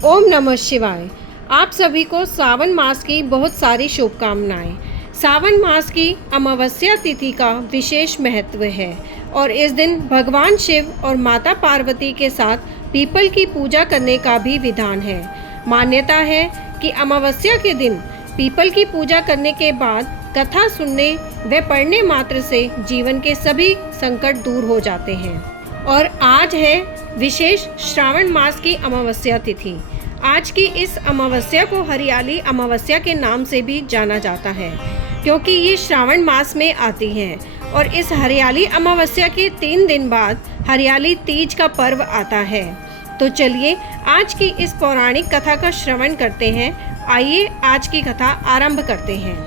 ओम नमः शिवाय। आप सभी को सावन मास की बहुत सारी शुभकामनाएं। सावन मास की अमावस्या तिथि का विशेष महत्व है और इस दिन भगवान शिव और माता पार्वती के साथ पीपल की पूजा करने का भी विधान है। मान्यता है कि अमावस्या के दिन पीपल की पूजा करने के बाद कथा सुनने व पढ़ने मात्र से जीवन के सभी संकट दूर हो जाते हैं। और आज है विशेष श्रावण मास की अमावस्या तिथि। आज की इस अमावस्या को हरियाली अमावस्या के नाम से भी जाना जाता है, क्योंकि ये श्रावण मास में आती है। और इस हरियाली अमावस्या के 3 दिन बाद हरियाली तीज का पर्व आता है। तो चलिए आज की इस पौराणिक कथा का श्रवण करते हैं। आइए आज की कथा आरंभ करते हैं।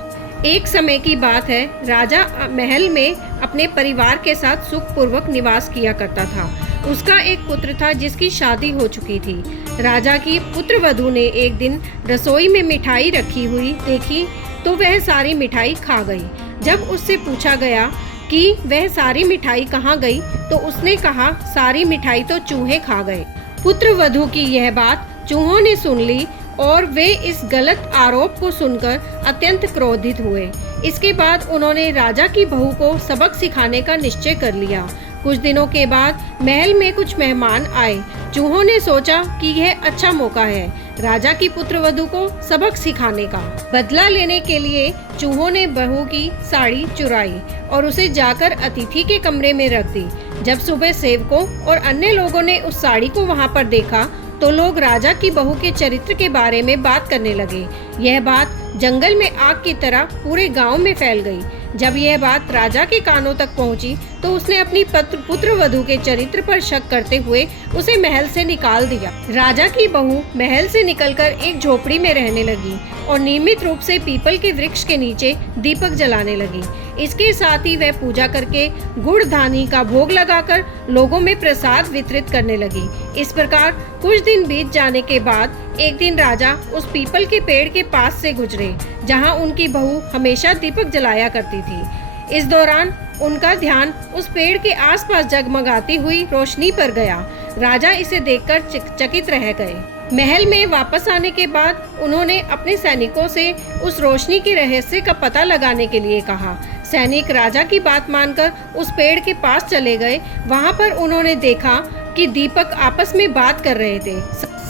एक समय की बात है, राजा महल में अपने परिवार के साथ सुखपूर्वक निवास किया करता था। उसका एक पुत्र था जिसकी शादी हो चुकी थी। राजा की पुत्रवधू ने एक दिन रसोई में मिठाई रखी हुई देखी तो वह सारी मिठाई खा गई। जब उससे पूछा गया कि वह सारी मिठाई कहाँ गई, तो उसने कहा, सारी मिठाई तो चूहे खा गए। पुत्रवधू की यह बात चूहों ने सुन ली और वे इस गलत आरोप को सुनकर अत्यंत क्रोधित हुए। इसके बाद उन्होंने राजा की बहू को सबक सिखाने का निश्चय कर लिया। कुछ दिनों के बाद महल में कुछ मेहमान आए। चूहों ने सोचा कि यह अच्छा मौका है राजा की पुत्रवधू को सबक सिखाने का। बदला लेने के लिए चूहों ने बहू की साड़ी चुराई और उसे जाकर अतिथि के कमरे में रख दी। जब सुबह सेवकों और अन्य लोगों ने उस साड़ी को वहां पर देखा तो लोग राजा की बहू के चरित्र के बारे में बात करने लगे। यह बात जंगल में आग की तरह पूरे गांव में फैल गई। जब यह बात राजा के कानों तक पहुंची तो उसने अपनी पुत्रवधू के चरित्र पर शक करते हुए उसे महल से निकाल दिया। राजा की बहू महल से निकलकर एक झोपड़ी में रहने लगी और नियमित रूप से पीपल के वृक्ष के नीचे दीपक जलाने लगी। इसके साथ ही वह पूजा करके गुड़ धानी का भोग लगाकर लोगों में प्रसाद वितरित करने लगी। इस प्रकार कुछ दिन बीत जाने के बाद एक दिन राजा उस पीपल के पेड़ के पास से गुजरे जहां उनकी बहू हमेशा दीपक जलाया करती थी। इस दौरान उनका ध्यान उस पेड़ के आसपास जगमगाती हुई रोशनी पर गया। राजा इसे देखकर चकित रह गए। महल में वापस आने के बाद उन्होंने अपने सैनिकों से उस रोशनी के रहस्य का पता लगाने के लिए कहा। सैनिक राजा की बात मानकर उस पेड़ के पास चले गए। वहां पर उन्होंने देखा कि दीपक आपस में बात कर रहे थे।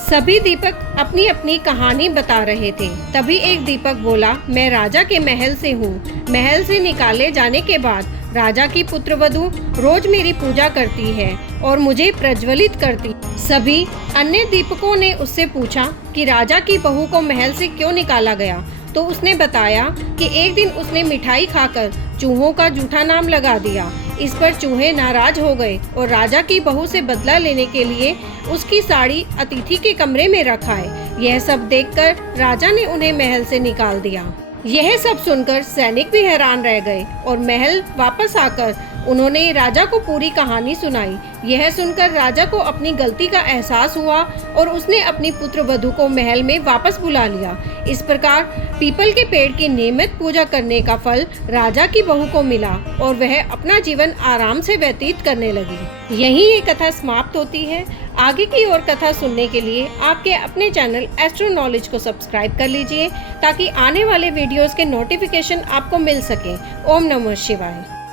सभी दीपक अपनी अपनी कहानी बता रहे थे। तभी एक दीपक बोला, मैं राजा के महल से हूँ। महल से निकाले जाने के बाद राजा की पुत्रवधू रोज मेरी पूजा करती है और मुझे प्रज्वलित करती। सभी अन्य दीपकों ने उससे पूछा कि राजा की बहू को महल से क्यों निकाला गया, तो उसने बताया कि एक दिन उसने मिठाई खाकर चूहों का झूठा नाम लगा दिया। इस पर चूहे नाराज हो गए और राजा की बहू से बदला लेने के लिए उसकी साड़ी अतिथि के कमरे में रखाए। यह सब देखकर राजा ने उन्हें महल से निकाल दिया। यह सब सुनकर सैनिक भी हैरान रह गए और महल वापस आकर उन्होंने राजा को पूरी कहानी सुनाई। यह सुनकर राजा को अपनी गलती का एहसास हुआ और उसने अपनी पुत्रवधू को महल में वापस बुला लिया। इस प्रकार पीपल के पेड़ की नियमित पूजा करने का फल राजा की बहू को मिला और वह अपना जीवन आराम से व्यतीत करने लगी। यहीं ये कथा समाप्त होती है। आगे की और कथा सुनने के लिए आपके अपने चैनल एस्ट्रो नॉलेज को सब्सक्राइब कर लीजिए ताकि आने वाले वीडियोस के नोटिफिकेशन आपको मिल सके। ओम नमः शिवाय।